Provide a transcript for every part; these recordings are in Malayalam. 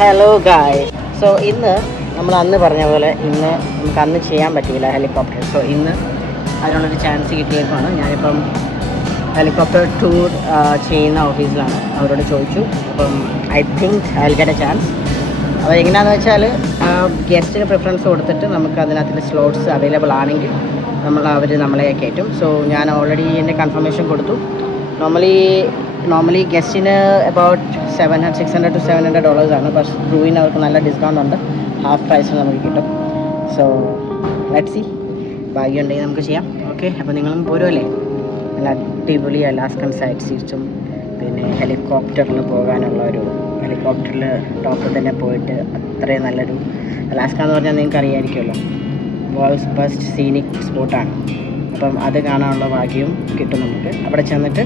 ഹലോ ഗായ്. സോ ഇന്ന് നമ്മൾ അന്ന് പറഞ്ഞ പോലെ ഇന്ന് നമുക്ക് അന്ന് ചെയ്യാൻ പറ്റിയില്ല ഹെലികോപ്റ്റർ. സോ ഇന്ന് അതിനുള്ളൊരു ചാൻസ് കിട്ടിയേക്കാണ്. ഞാനിപ്പം ഹെലികോപ്റ്റർ ടൂർ ചെയ്യുന്ന ഓഫീസിലാണ്. അവരോട് ചോദിച്ചു. അപ്പം I think I will get A chance. അപ്പോൾ എങ്ങനെയാണെന്ന് വെച്ചാൽ ഗസ്റ്റിന് പ്രിഫറൻസ് കൊടുത്തിട്ട് നമുക്ക് അതിനകത്തിൽ സ്ലോട്ട്സ് അവൈലബിൾ ആണെങ്കിൽ അവർ നമ്മളെ കയറ്റും. സോ ഞാൻ ഓൾറെഡി എൻ്റെ കൺഫർമേഷൻ കൊടുത്തു. നോർമലി ഗസ്റ്റിന് അബൌട്ട് $600 to $700 ആണ്. പക്ഷേ ക്രൂവിന് അവർക്ക് നല്ല ഡിസ്കൗണ്ട് ഉണ്ട്. ഹാഫ് പ്രൈസിന് നമുക്ക് കിട്ടും. സോ ലെറ്റ്സ് സീ, ഭാഗ്യം ഉണ്ടെങ്കിൽ നമുക്ക് ചെയ്യാം. ഓക്കെ, അപ്പോൾ നിങ്ങളും പോരുമല്ലേ? നല്ല അടിപൊളി അലാസ്കൻ സൈറ്റ് സീറ്റ്സും പിന്നെ ഹെലികോപ്റ്ററിൽ പോകാനുള്ള ഹെലികോപ്റ്ററിൽ ടോപ്പിൽ തന്നെ പോയിട്ട് അത്രയും നല്ലൊരു അലാസ്ക എന്ന് പറഞ്ഞാൽ നിങ്ങൾക്ക് അറിയാമായിരിക്കുമല്ലോ, വേൾഡ്സ് ബെസ്റ്റ് സീനിക് സ്പോട്ടാണ്. അപ്പം അത് കാണാനുള്ള ഭാഗ്യവും കിട്ടും നമുക്ക്. അവിടെ ചെന്നിട്ട്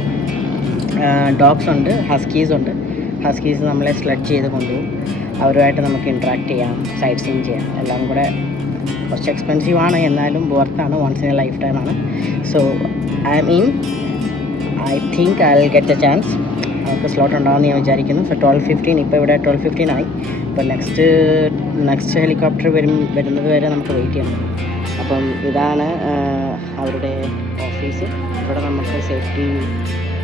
ഡോഗ്സ് ഉണ്ട്, ഹസ്കീസ് ഉണ്ട്. ഹസ്കീസ് നമ്മളെ സ്ലെഡ് ചെയ്ത് കൊണ്ടുപോകും. അവരുമായിട്ട് നമുക്ക് ഇൻട്രാക്ട് ചെയ്യാം, സൈറ്റ് സീൻ ചെയ്യാം. എല്ലാം കൂടെ കുറച്ച് എക്സ്പെൻസീവ് ആണ്, എന്നാലും വർത്താണ്. വൺസ് ഇൻ എ ലൈഫ് ടൈമാണ്. So I think I will get A chance. നമുക്ക് സ്ലോട്ട് ഉണ്ടാകുമെന്ന് ഞാൻ വിചാരിക്കുന്നു. സോ 12:15, ഇപ്പോൾ ഇവിടെ 12:15 ആയി. അപ്പോൾ നെക്സ്റ്റ് ഹെലികോപ്റ്റർ വരുന്നത് വരെ നമുക്ക് വെയിറ്റ് ചെയ്യണം. അപ്പം ഇതാണ് അവരുടെ ഓഫീസ്. ഇവിടെ നമുക്ക് സേഫ്റ്റി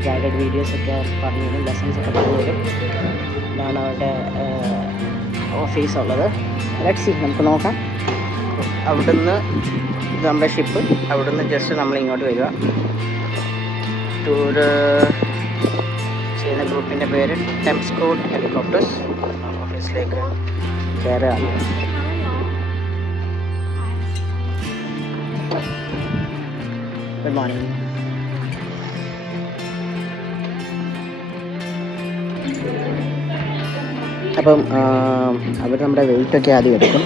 ഗൈഡഡ് വീഡിയോസൊക്കെ പറഞ്ഞു തരും, ലെസൺസൊക്കെ പറഞ്ഞു തരും. ഇതാണ് അവരുടെ ഓഫീസ് ഉള്ളത്. ലെറ്റ്സ് സീ, നമുക്ക് നോക്കാം. അവിടുന്ന് ഇത് നമ്മുടെ ഷിപ്പ്. അവിടുന്ന് ജസ്റ്റ് നമ്മൾ ഇങ്ങോട്ട് വരിക. ടൂർ ചെയ്യുന്ന ഗ്രൂപ്പിൻ്റെ പേര് ടെംസ്കോഡ് ഹെലികോപ്റ്റേഴ്സ്. ഓഫീസിലേക്ക് കയറുക. Good morning. അപ്പം അവർ നമ്മുടെ വെയിറ്റൊക്കെ ആദ്യം എടുക്കും.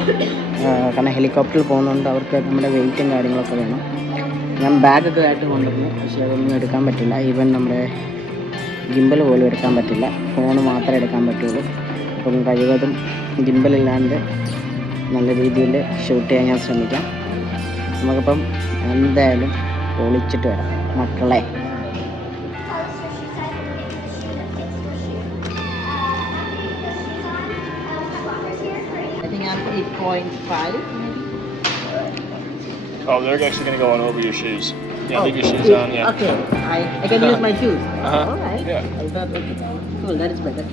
കാരണം ഹെലികോപ്റ്ററിൽ പോകുന്നതുകൊണ്ട് അവർക്ക് നമ്മുടെ വെയിറ്റും കാര്യങ്ങളൊക്കെ വേണം. ഞാൻ ബാഗൊക്കെ ആയിട്ട് കൊണ്ടുവന്നു, പക്ഷേ അതൊന്നും എടുക്കാൻ പറ്റില്ല. ഈവൻ നമ്മുടെ ഗിംബൽ പോലും എടുക്കാൻ പറ്റില്ല. ഫോണ് മാത്രമേ എടുക്കാൻ പറ്റുള്ളൂ. അപ്പം കഴിവതും ഗിംബലില്ലാണ്ട് നല്ല രീതിയിൽ ഷൂട്ട് ചെയ്യാൻ ഞാൻ ശ്രമിക്കാം. നമുക്കിപ്പം എന്തായാലും പൊളിച്ചിട്ട് വരാം മക്കളെ. I think I'm 8.5. Oh, they're actually going to go on over your shoes. Yeah, leave your shoes on, yeah. Okay, I can use my shoes. Uh-huh. All right. Yeah. I thought, okay. Cool, that is better.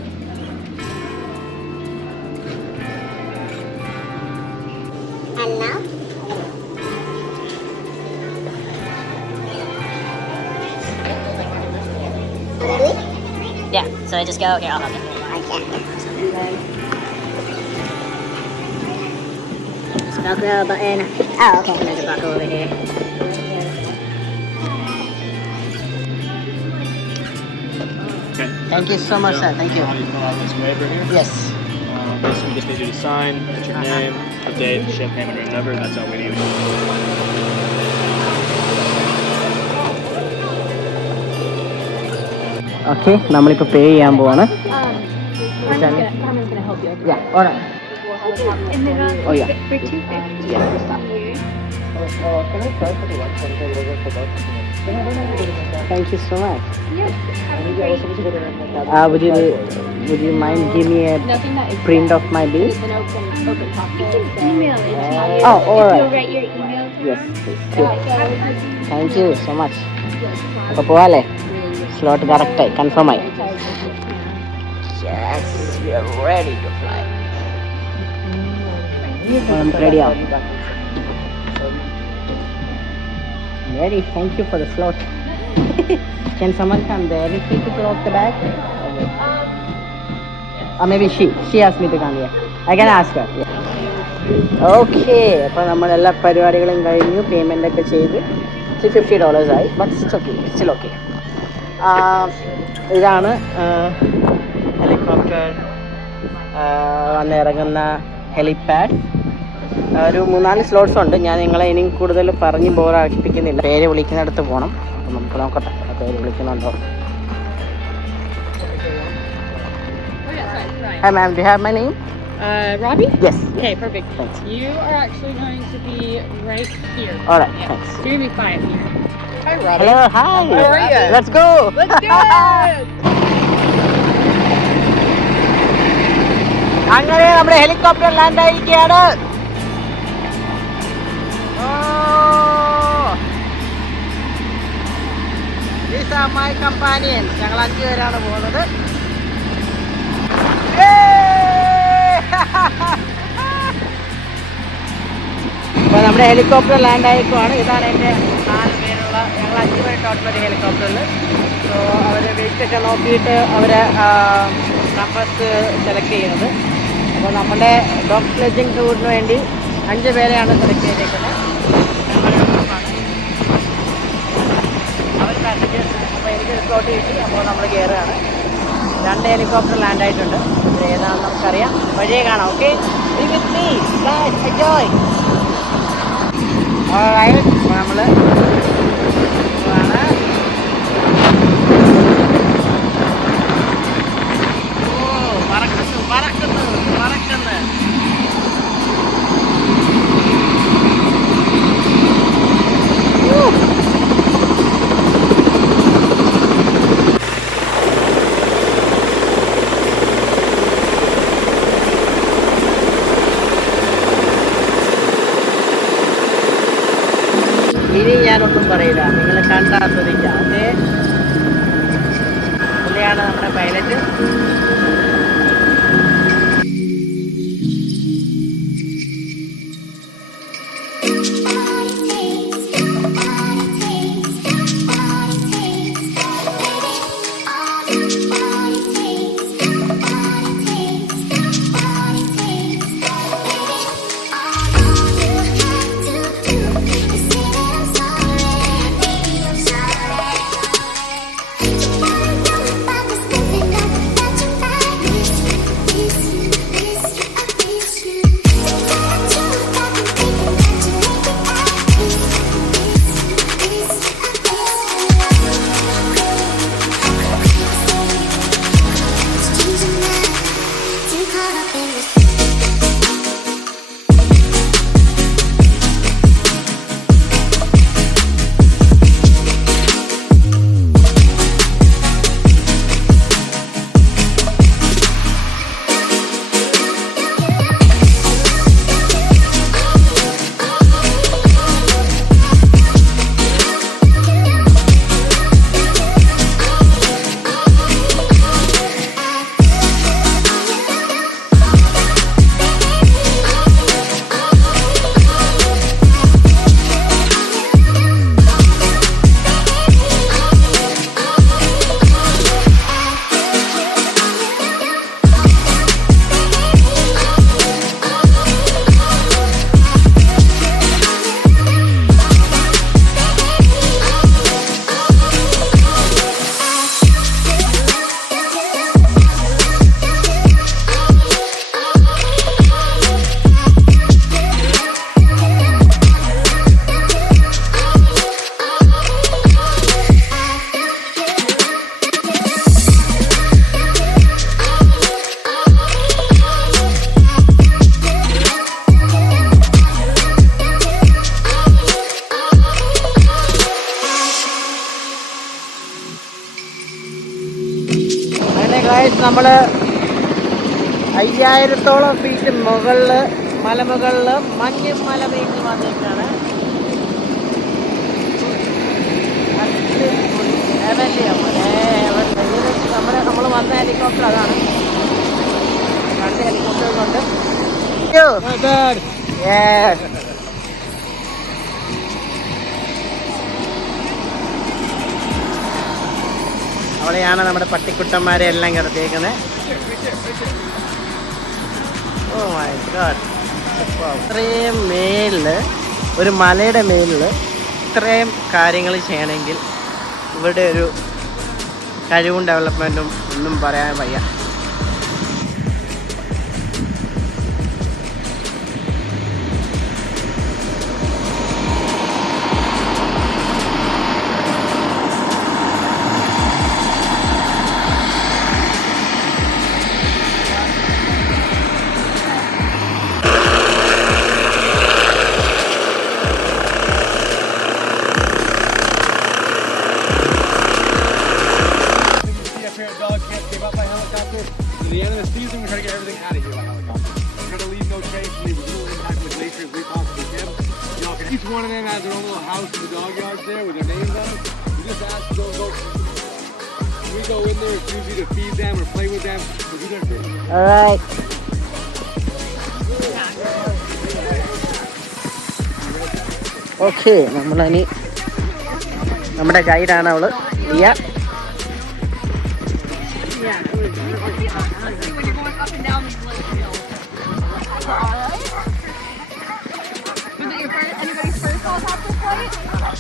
And now? Really? Yeah, so I just go, here, I'll help you. Okay. Buckle button. Oh, okay. There's a buckle over here. Okay. Thank you so much, sir. Thank you. You fill out this waiver here. Yes. This we just need you to sign, put your name, the date, ship payment ring number, that's all we need. Okay, നമ്മളിപ്പോൾ പേ ചെയ്യാൻ പോവാണ്. Carmen's gonna help you. Yeah, all right. Oh, yeah. For $250. Yeah. Can I try for the lunch Thank you so much. Yes. Would you mind give me a Nothing that is print of my bill? It's an open pocket. You can email it to you. Oh, all right. You'll write your email. Yes, please. Thank you so much. അപ്പോൾ പോവാല്ലേ? സ്ലോട്ട് കറക്റ്റായി, കൺഫേമായി. Yes, we are ready to fly. Ready out. Ready. Thank you for the slot. Can someone come there with me to throw out the bag? Or maybe she asked me to come here. I can ask her. Yeah. Okay. അപ്പോൾ നമ്മളെല്ലാ പരിപാടികളും കഴിഞ്ഞു, പേയ്മെൻ്റ് ഒക്കെ ചെയ്ത് $350 ആയി. But it's okay, still okay. ഇതാണ് ഹെലികോപ്റ്റർ വന്നിറങ്ങുന്ന ഹെലിപാഡ്. ഒരു 3-4 സ്ലോട്ട്സ് ഉണ്ട്. ഞാൻ നിങ്ങളെ ഇനി കൂടുതൽ പറഞ്ഞ് ബോറാക്കിപ്പിക്കുന്നില്ല. പേര് വിളിക്കുന്നിടത്ത് പോകണം. അപ്പം നമുക്ക് നോക്കട്ടെ പേര് വിളിക്കുന്നുണ്ടോ. Hi ma'am, do you have my name? Robbie? Yes. Okay, perfect. Thanks. You are actually going to be right here. All right, Yeah. thanks. So you're going to be 5 here. Hi, Robbie. Hello, hi. How are you? Let's go. Let's do it! അങ്ങനെ നമ്മുടെ ഹെലികോപ്റ്റർ ലാൻഡ് ആയിരിക്കുകയാണ്. These are my companions. ഞങ്ങൾ 5 പേരാണ് പോകുന്നത്. അപ്പോൾ നമ്മുടെ ഹെലികോപ്റ്റർ ലാൻഡ് ആയിരിക്കുവാണ്. ഇതാണ് എൻ്റെ 4 പേരുള്ള, ഞങ്ങൾ 5 പേര് ടോട്ടൽ ഒരു ഹെലികോപ്റ്ററിൽ. സോ അവർ വെയിറ്റ് ഒക്കെ നോക്കിയിട്ട് അവർ നമ്പേഴ്സ് സെലക്ട് ചെയ്യുന്നത്. അപ്പോൾ നമ്മുടെ ഡോഗ് സ്ലെഡ്ജിങ് ടൂറിന് വേണ്ടി 5 പേരെയാണ് സെലക്ട് ചെയ്തേക്കുന്നത്. അവർ പാസഞ്ചേഴ്സ്. അപ്പോൾ എനിക്ക് സ്ലോട്ട് കിട്ടി. അപ്പോൾ നമ്മൾ കയറുകയാണ്. 2 ഹെലികോപ്റ്റർ ലാൻഡ് ആയിട്ടുണ്ട്. ഇത് ഏതാണെന്ന് നമുക്കറിയാം. വഴിയെ കാണാം. Okay, with me, let's enjoy. Alright, അപ്പോൾ നമ്മൾ പറക്കുന്നു. ഇനി ഞാനൊന്നും പറയില്ല, നിങ്ങൾ കണ്ടാസ്വദിക്കാം. ഓക്കെ, പുള്ളിയാണ് നമ്മുടെ പൈലറ്റ്. നമ്മൾ 5000-ഓളം ഫീറ്റ് മുകളിൽ മലമുകളിൽ മഞ്ഞുമല ബീച്ചിൽ വന്നിട്ടാണ്. നമ്മൾ വന്ന ഹെലികോപ്റ്റർ അതാണ്. 2 ഹെലികോപ്റ്റേഴ്സ് ഉണ്ട്. അവിടെയാണ് നമ്മുടെ പട്ടിക്കുട്ടന്മാരെ എല്ലാം കിടത്തിയേക്കുന്നത്. ഓ മൈ ഗോഡ്, ഇത്രയും മേലിൽ, ഒരു മലയുടെ മേലിൽ ഇത്രയും കാര്യങ്ങൾ ചെയ്യണമെങ്കിൽ ഇവിടെ ഒരു കഴിവും ഡെവലപ്മെൻറ്റും ഒന്നും പറയാൻ വയ്യ. The end of the season, we're trying to get everything out of here by helicopter. one of them has their own little house in the dog yards there with their names on it. We just ask them to go. We go in there, it's usually to feed them or play with them or do their thing. Alright. Okay, നമ്മളിനി നമ്മുടെ ഗൈഡാണ് അവള് Diya.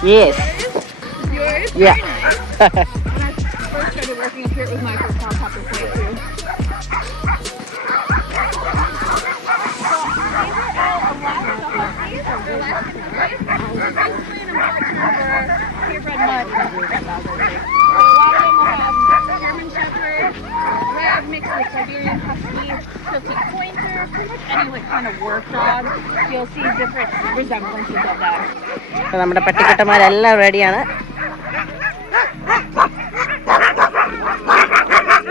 Yes. Yours? Yeah. When I first started working up here, it was my first helicopter flight too. Purebred mud. So a lot of them will have German Shepherd, Red mixed with Siberian Husky, Silky Pointer, pretty much any like kind of work dog. You'll see different resemblances of them. അപ്പോൾ നമ്മുടെ പട്ടിക്കുട്ടന്മാരെല്ലാം റെഡിയാണ്.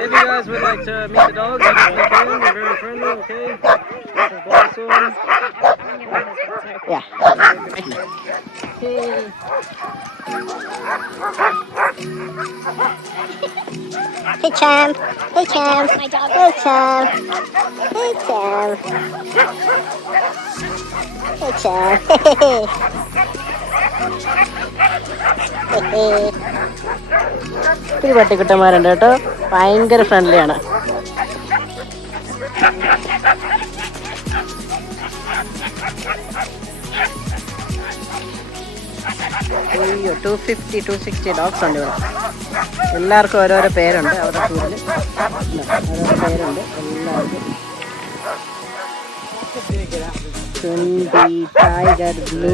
If you guys would like to meet the dogs, you can. They're very friendly, okay? This is Blossom. Yeah. Hey Champ. Hey Champ. My dog. Hey Champ. Hey Champ. Hey Champ. ഒത്തിരി പട്ടിക്കുട്ടന്മാരുണ്ട് കേട്ടോ, ഭയങ്കര ഫ്രണ്ട്ലിയാണ്. അയ്യോ, 250-260 ഡോഗ്സ് ഉണ്ട് ഇവിടെ. എല്ലാവർക്കും ഓരോരോ പേരുണ്ട് അവരുടെ സ്കൂളിൽ, ഓരോരോ പേരുണ്ട് എല്ലാവർക്കും. ടൈഗർ, ബ്ലൂ,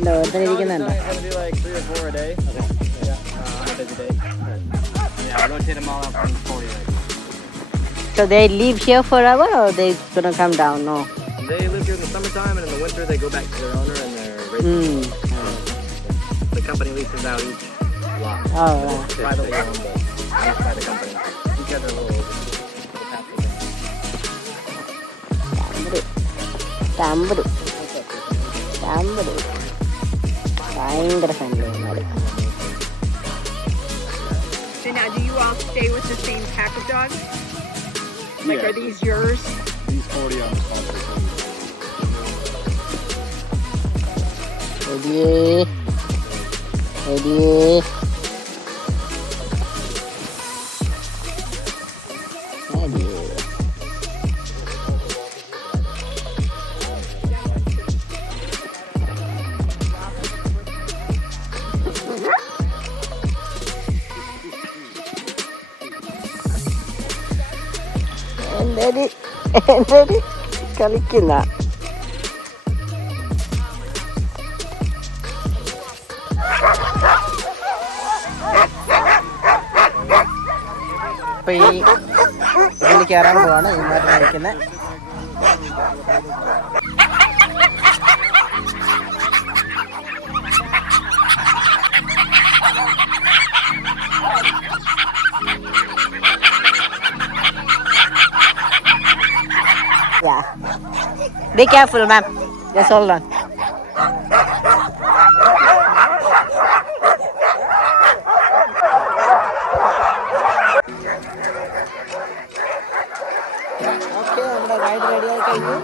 ഓരോരുത്തർ ഇരിക്കുന്നുണ്ട്. So they live here forever, or they gonna come down? No. They live here in the summertime, and in the winter they go back to their owner and their raising. The company leases out each lot. Oh, right. It's privately owned, but leased by the company. Each has their little Tamburu. ഭയങ്കര friendly. So now, do you all stay with the same pack of dogs? Like, Yeah. are these yours? These 40 I'm responsible for. എന്തൊരു കളിക്കുന്ന. അപ്പൊ ഈ ഇതിൽ കയറാൻ പോവാണ് ഇങ്ങോട്ട് കഴിക്കുന്നത്. Yeah. Be careful, ma'am. Just hold on. Okay, നമ്മുടെ റൈഡ് റെഡി ആയി കഴിഞ്ഞു.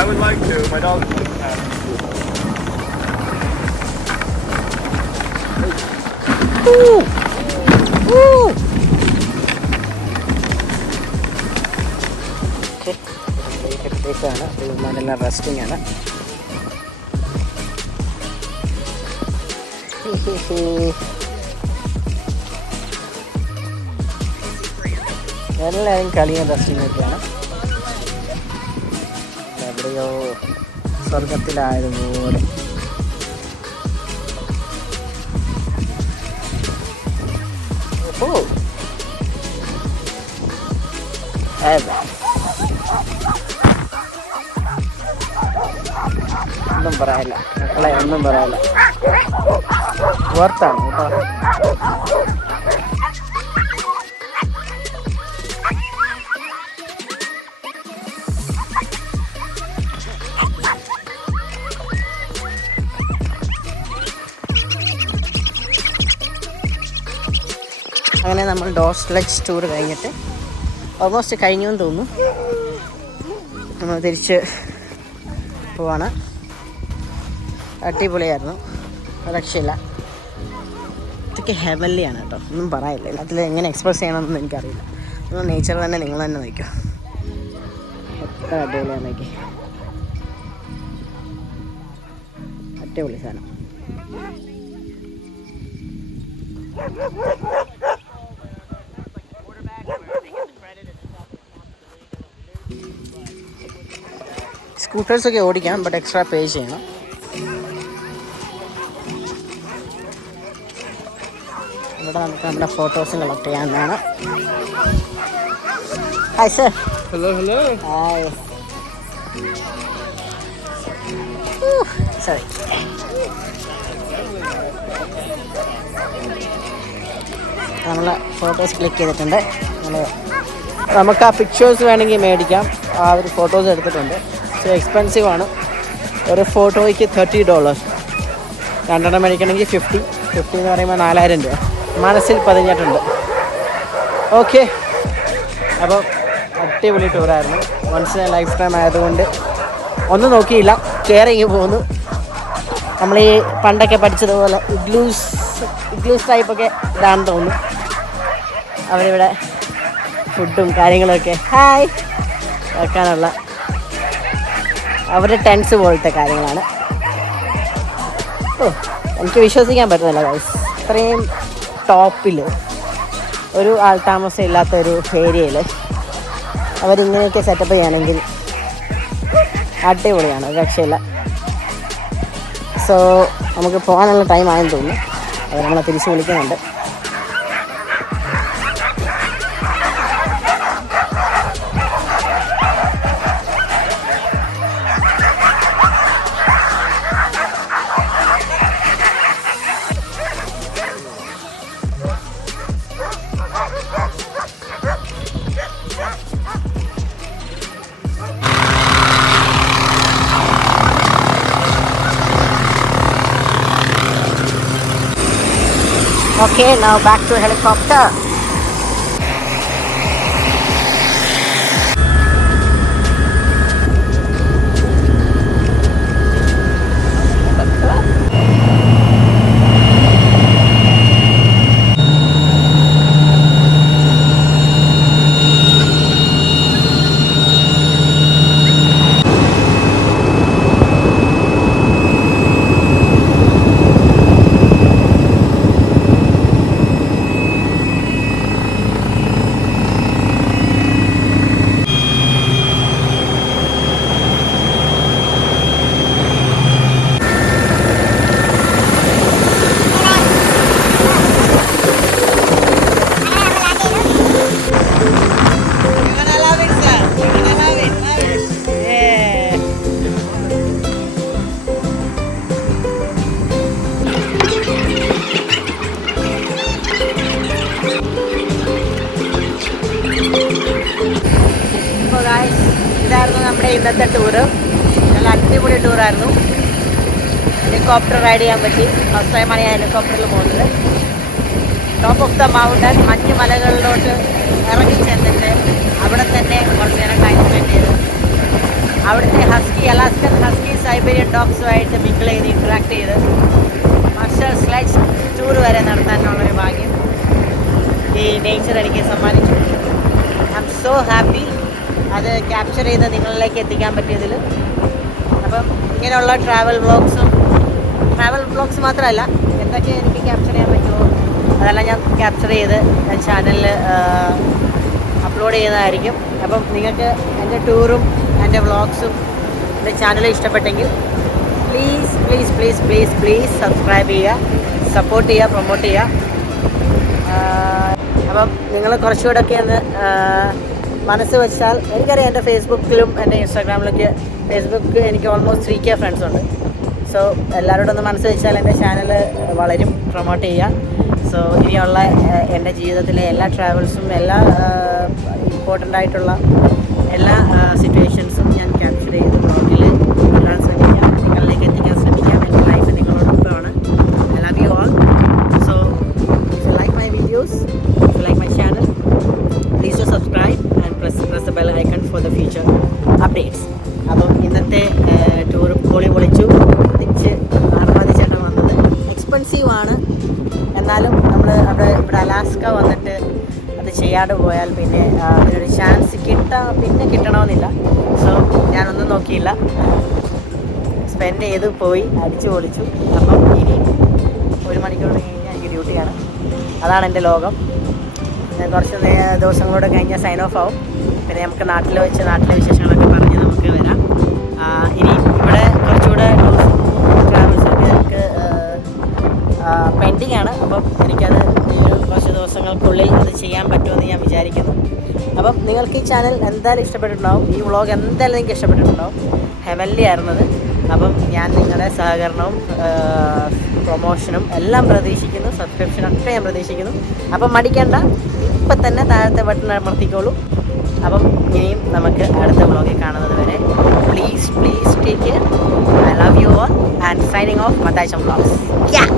I would like to. My dog. Okay. ഇട്ടേക്കാണ്. ഇവന്മാരെല്ലാം റെസ്റ്റിംഗ് ആണ്. എല്ലാവരും കളിയും റെസ്റ്റിംഗ് ഒക്കെയാണ്. എവിടെയോ സ്വർഗത്തിലായതുപോലെ. ഒന്നും പറയാനില്ല മക്കളെ, ഒന്നും പറയാനില്ല. വർത്താണ് കേട്ടോ. അങ്ങനെ നമ്മൾ ഡോസ് ലഡ്ജ് ടൂർ കഴിഞ്ഞിട്ട് ഓൾമോസ്റ്റ് കഴിഞ്ഞു എന്ന് തോന്നുന്നു. നമ്മൾ തിരിച്ച് പോവാണ്. അടിപൊളിയായിരുന്നു, രക്ഷയില്ല. ഇതൊക്കെ ഹെവൻലിയാണ് കേട്ടോ, ഒന്നും പറയാനില്ല. അതിൽ എങ്ങനെ എക്സ്പ്രസ് ചെയ്യണമെന്നൊന്നും എനിക്കറിയില്ല. നമ്മൾ നേച്ചർ തന്നെ നിങ്ങൾ തന്നെ നോക്കുക, എത്ര അടിപൊളിയാണ് നോക്കി. അടിപൊളി സാധനം. സ്കൂട്ടേഴ്സൊക്കെ ഓടിക്കാം, ബട്ട് എക്സ്ട്രാ പേ ചെയ്യണം. ഇവിടെ നമുക്ക് നമ്മുടെ ഫോട്ടോസും കളക്ട് ചെയ്യാവുന്നതാണ്. Hi sir. Hello, hello. Hi. Sorry. നമ്മൾ ഫോട്ടോസ് ക്ലിക്ക് ചെയ്തിട്ടുണ്ട്. നമുക്ക് ആ പിക്ചേഴ്സ് വേണമെങ്കിൽ മേടിക്കാം. ആ ഒരു ഫോട്ടോസ് എടുത്തിട്ടുണ്ട്. പക്ഷേ എക്സ്പെൻസീവ് ആണ്. ഒരു ഫോട്ടോയ്ക്ക് $30. രണ്ടെണ്ണം മേടിക്കണമെങ്കിൽ 50 എന്ന് പറയുമ്പോൾ 4000 രൂപ മനസ്സിൽ പതിഞ്ഞിട്ടുണ്ട്. ഓക്കെ, അപ്പോൾ അടിപൊളി ടൂറായിരുന്നു. Once in a lifetime ആയതുകൊണ്ട് ഒന്നും നോക്കിയില്ല, കയറി പോകുന്നു. നമ്മൾ ഈ പണ്ടൊക്കെ പഠിച്ചതുപോലെ ഇഗ്ലൂസ് ടൈപ്പൊക്കെ ഇതാണെന്ന് തോന്നുന്നു. അവരിവിടെ ഫുഡും കാര്യങ്ങളൊക്കെ വെക്കാനുള്ള അവരുടെ ടെൻസ് പോലത്തെ കാര്യങ്ങളാണ്. എനിക്ക് വിശ്വസിക്കാൻ പറ്റുന്നില്ല ഗൈസ്, ഇത്രയും ടോപ്പിൽ ഒരു ആൾതാമസം ഇല്ലാത്തൊരു ഏരിയയിൽ അവരിങ്ങനെയൊക്കെ സെറ്റപ്പ് ചെയ്യുകയാണെങ്കിൽ അടിപൊളിയാണ്, രക്ഷയില്ല. സോ നമുക്ക് പോകാനുള്ള ടൈം ആയെന്ന് തോന്നുന്നു. അവർ നമ്മളെ തിരിച്ച് വിളിക്കുന്നുണ്ട്. Okay, now back to helicopter. ഇതായിരുന്നു നമ്മുടെ ഇന്നത്തെ ടൂറ്. നല്ല അടിപൊളി ടൂറായിരുന്നു. ഹെലികോപ്റ്റർ റൈഡ് ചെയ്യാൻ പറ്റി. ഫസ്റ്റ് ടൈമാണ് ഞാൻ ഹെലികോപ്റ്ററിൽ പോകുന്നത്. ടോപ്പ് ഓഫ് ദ മൗണ്ടൻ, മഞ്ഞ് മലകളിലോട്ട് ഇറങ്ങി ചെന്നിട്ട് അവിടെ തന്നെ കുറച്ച് നേരം ടൈം സ്പെൻഡ് ചെയ്തു. അവിടുത്തെ അലാസ്കൻ ഹസ്കി സൈബീരിയൻ ഡോഗ്സുമായിട്ട് മിങ്കിൾ ചെയ്ത് ഇൻട്രാക്ട് ചെയ്ത് മാസ്റ്റർ സ്ലെഡ്ജ് ടൂർ വരെ നടത്താനുള്ളൊരു ഭാഗ്യം ഈ നേച്ചർ എനിക്ക് സമ്മാനിച്ചു. I am so happy. അത് ക്യാപ്ചർ ചെയ്ത് നിങ്ങളിലേക്ക് എത്തിക്കാൻ പറ്റിയതിൽ. അപ്പം ഇങ്ങനെയുള്ള ട്രാവൽ വ്ളോഗ്സ് മാത്രമല്ല, എന്തൊക്കെ എനിക്ക് ക്യാപ്ചർ ചെയ്യാൻ പറ്റുമോ അതെല്ലാം ഞാൻ ക്യാപ്ചർ ചെയ്ത് ഞാൻ ചാനലിൽ അപ്ലോഡ് ചെയ്യുന്നതായിരിക്കും. അപ്പം നിങ്ങൾക്ക് എൻ്റെ ടൂറും എൻ്റെ വ്ളോഗ്സും എൻ്റെ ചാനൽ ഇഷ്ടപ്പെട്ടെങ്കിൽ പ്ലീസ് സബ്സ്ക്രൈബ് ചെയ്യുക, സപ്പോർട്ട് ചെയ്യുക, പ്രൊമോട്ട് ചെയ്യുക. അപ്പം നിങ്ങൾ കുറച്ചുകൂടെയൊക്കെ ഒന്ന് മനസ്സ് വെച്ചാൽ, എനിക്കറിയാം എൻ്റെ ഫേസ്ബുക്കിലും എൻ്റെ ഇൻസ്റ്റാഗ്രാമിലൊക്കെ, ഫേസ്ബുക്ക് എനിക്ക് ഓൾമോസ്റ്റ് 3K ഫ്രണ്ട്സ് ഉണ്ട്. സോ എല്ലാവരോടും ഒന്ന് മനസ്സ് വെച്ചാൽ എൻ്റെ ചാനൽ വളരും, പ്രൊമോട്ട് ചെയ്യുക. സോ ഇനിയുള്ള എൻ്റെ ജീവിതത്തിലെ എല്ലാ ട്രാവൽസും എല്ലാ ഇമ്പോർട്ടൻ്റ് ആയിട്ടുള്ള എല്ലാ സിറ്റുവേഷൻസും ഞാൻ ക്യാപ്ചർ ചെയ്ത് ബ്ലോഗിൽ ഇടാൻ ശ്രമിക്കാം, നിങ്ങളിലേക്ക് എത്തിക്കാൻ ശ്രമിക്കാം. എൻ്റെ ലൈഫ് നിങ്ങളോടൊപ്പമാണ്. I love you all. So like my videos, like my channel, please to subscribe and press the bell icon for the future updates. അപ്പം ഇന്നത്തെ ടൂർ പൊളിച്ചു. തിരിച്ച് ആർമാദിച്ചേട്ടൻ വന്നത് എക്സ്പെൻസീവ് ആണ്, എന്നാലും നമ്മൾ ഇവിടെ അലാസ്ക വന്നിട്ട് അത് ചെയ്യാതെ പോയാൽ പിന്നെ അതിനൊരു ചാൻസ് കിട്ടണമെന്നില്ല. സോ ഞാനൊന്നും നോക്കിയില്ല, സ്പെൻഡ് ചെയ്ത് പോയി, അടിച്ചു പൊളിച്ചു. അപ്പം ഇനി 1 മണിക്കൂർ കഴിഞ്ഞാൽ എനിക്ക് ഡ്യൂട്ടിയാണ്. അതാണ് എൻ്റെ ലോകം. ഞാൻ കുറച്ച് ദിവസങ്ങളോടെ കഴിഞ്ഞാൽ സൈൻ ഓഫ് ആവും. പിന്നെ നമുക്ക് നാട്ടിലെ വിശേഷങ്ങളൊക്കെ പറഞ്ഞ് നമുക്ക് വരാം. ഇനി ഇവിടെ കുറച്ചുകൂടെ ട്രാവൽസൊക്കെ നമുക്ക് പെൻഡിങ് ആണ്. അപ്പം എനിക്കത് ഈ ഒരു കുറച്ച് ദിവസങ്ങൾക്കുള്ളിൽ അത് ചെയ്യാൻ പറ്റുമെന്ന് ഞാൻ വിചാരിക്കുന്നു. അപ്പം നിങ്ങൾക്ക് ഈ ചാനൽ എന്തായാലും ഇഷ്ടപ്പെട്ടിട്ടുണ്ടാവും, ഈ വ്ളോഗ് എന്തായാലും നിങ്ങൾക്ക് ഇഷ്ടപ്പെട്ടിട്ടുണ്ടാവും. ഹെവൻലി ആയിരുന്നത്. അപ്പം ഞാൻ നിങ്ങളുടെ സഹകരണവും പ്രൊമോഷനും എല്ലാം പ്രതീക്ഷിക്കുന്നു, സബ്സ്ക്രിപ്ഷനൊക്കെ ഞാൻ പ്രതീക്ഷിക്കുന്നു. അപ്പം മടിക്കേണ്ട, ഇപ്പം തന്നെ താഴത്തെ ബട്ടൺ അമർത്തിക്കോളൂ. അപ്പം ഇനിയും നമുക്ക് അടുത്ത വ്ളോഗിൽ കാണുന്നത് വരെ please take care. I love you all and signing off, Mathayam Vlogs. Yeah!